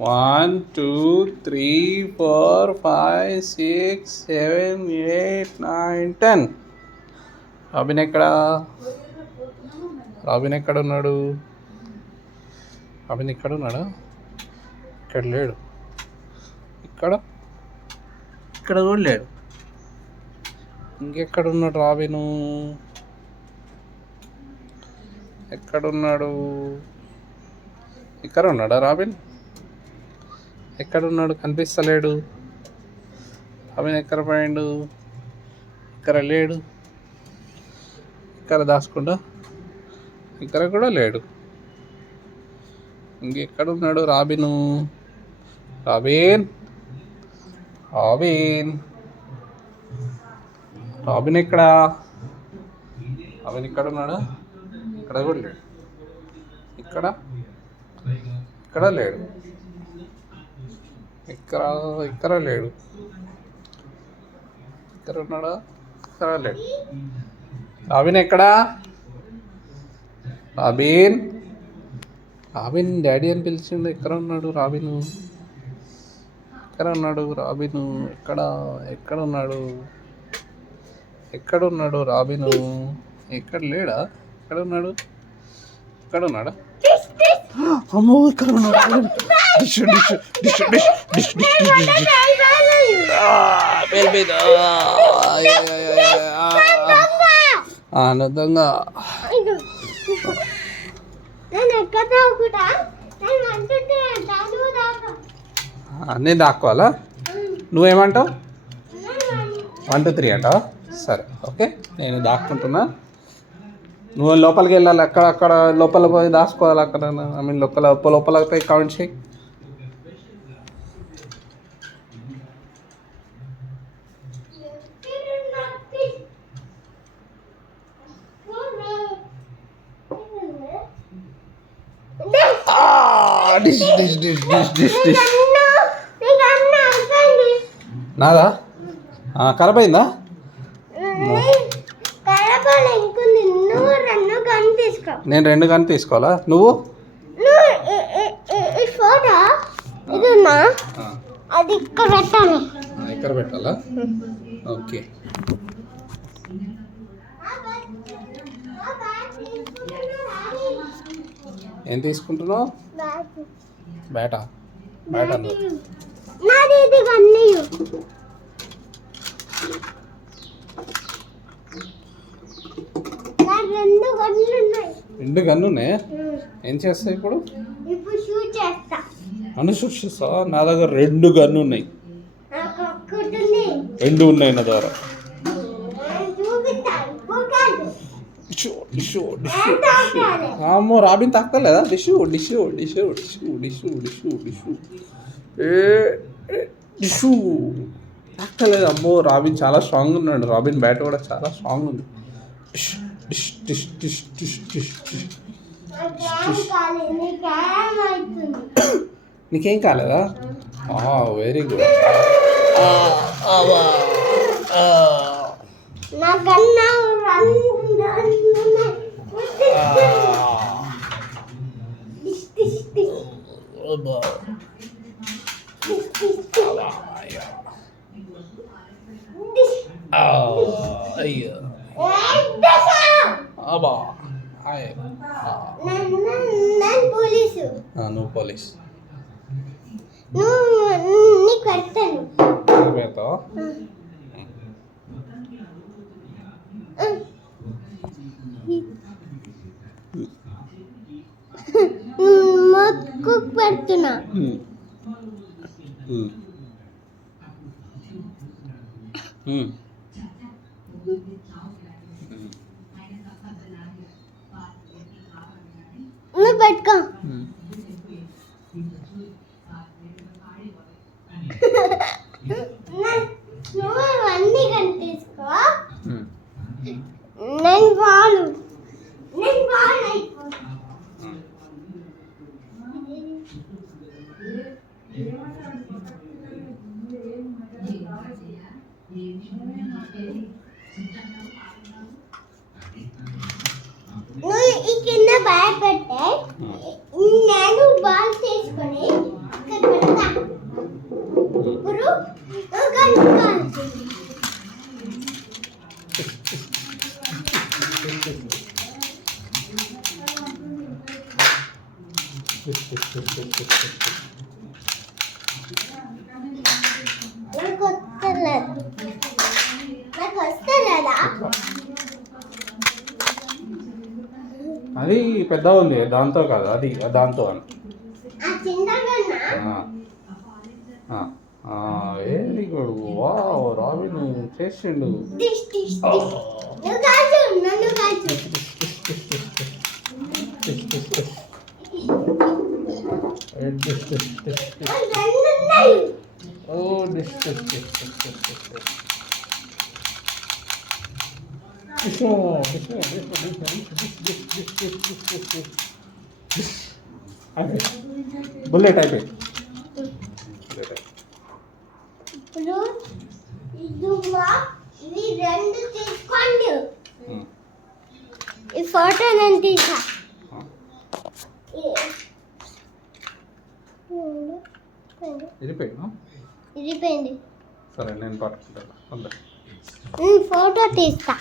1 2 3 4 5 6 7 8 9 10. Robin ఎక్కడా? Robin ఎక్కడ ఉన్నాడు? రాబిన్ ఇక్కడ ఉన్నాడా? ఇక్కడ లేడు. ఇక్కడ ఇక్కడ కూడా లేడు. ఇంకెక్కడ ఉన్నాడు రాబిను? ఎక్కడున్నాడు? ఇక్కడ ఉన్నాడా రాబిన్? ఎక్కడున్నాడు? కనిపిస్తలేడు. రాబిన్ ఎక్కడ పోయిండు? ఇక్కడ లేడు. ఇక్కడ దాచుకుంటా, ఇక్కడ కూడా లేడు. ఇంకెక్కడున్నాడు రాబిను? రాబిన్, రాబిన్, రాబిన్ ఎక్కడా? రాబిన్ ఇక్కడ ఉన్నాడా? ఇక్కడ కూడా లేడు. ఇక్కడ ఇక్కడ లేడు. ఇక్కడ ఇక్కడ లేడు. ఇక్కడ ఉన్నాడా? ఇక్కడ లేడు. రాబిన్ ఎక్కడా? రాబిన్, రాబిన్ డాడీ అని పిలిచిండు. ఎక్కడ ఉన్నాడు రాబిను? ఎక్కడ ఉన్నాడు రాబిను? ఎక్కడ ఎక్కడ ఉన్నాడు? ఎక్కడ ఉన్నాడు రాబిను? ఎక్కడ లేడా? ఎక్కడ ఉన్నాడు? ఎక్కడ ఉన్నాడా? అమ్మో, ఇక్కడ ఉన్నాడు. డిష్ డిష్ డిష్ డిష్ డిష్ డిష్ డిష్. ఆనందంగా నేను దాక్కోవాలా? నువ్వేమంటావు? 1 2 3 అంటావా? సరే, ఓకే, నేను దాక్కుంటున్నా. నువ్వు లోపలికి వెళ్ళాలి. అక్కడ లోపల పోయి దాచుకోవాలి. అక్కడ ఐ మీన్ లోపల పోయి కౌంట్ చేయి. డిష్ డిష్ డిష్ డిష్ డిష్ డిష్. నాదా? ఖరాబ్ అయిందా? నేను 2 గన్ తీసుకోవాలా? నువ్వు అది ఇక్కడ పెట్టాలి. ఇక్కడ పెట్టాలా? ఓకే. ఏం తీసుకుంటున్నావు? బ్యాటా? బ్యాటా రెండు గన్ను ఉన్నాయా? ఏం చేస్తావు ఇప్పుడు? అను షూట్ చేస్తావా? నా దగ్గర 2 గన్ను ఉన్నాయి. 2 ఉన్నాయి నా దగ్గర. అమ్మో, రాబిన్ తక్కలేదా? డిషు డిషు డిషు డిషు డిషు డిషు డిషు డిషు తక్కలేదు. అమ్మో, రాబిన్ చాలా స్ట్రాంగ్ ఉన్నాడు. రాబిన్ బ్యాట్ కూడా చాలా స్ట్రాంగ్ ఉంది. డిష్ డిష్ డిష్ డిష్ డిష్ డిష్. నీకేం కాలేదా? Very good. అయ్యో, నువ్వు పోలీస్. పెడతావా? పెడుతున్నా. నువ్వు పెట్టుకో. నువ్వు అన్నీ కానీ తీసుకో. నేను బాలు అయిపోతా. నువ్వు ఈ కింద బ్యాగ్ పెట్టే, నేను బాల్ తీసుకొని నాకు వస్తలేదు. నాకు వస్తలేదా? అది పెద్ద ఉంది దాంతో కాదు, అది దాంతో అని. ఆ చిన్నగన్నా? Very good. వావ్, రాబిన్ చేసిండు. టిష్ టిష్ టిష్. నువ్వు కాల్చు, నన్ను కాల్చు. రెండు ఉన్నాయి. ఓ డిష్ డిష్ డిష్ డిష్ డిష్ డిష్ డిష్. డిష్ డిష్ డిష్ డిష్ డిష్ డిష్ డిష్ డిష్ డిష్. అయిపోయి బుల్లెట్ అయిపోయి. ఇప్పుడు ఇదిగో ఇవి రెండు తీసుకోండి. ఈ ఫోటో నేను తీసా. ఇరిపోయినా ఇరిపోయింది. సరే నేను పట్టుకుంటాను. అందరు నేను ఫోటో తీస్తా.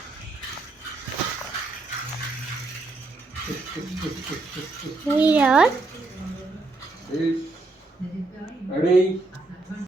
రెడీ.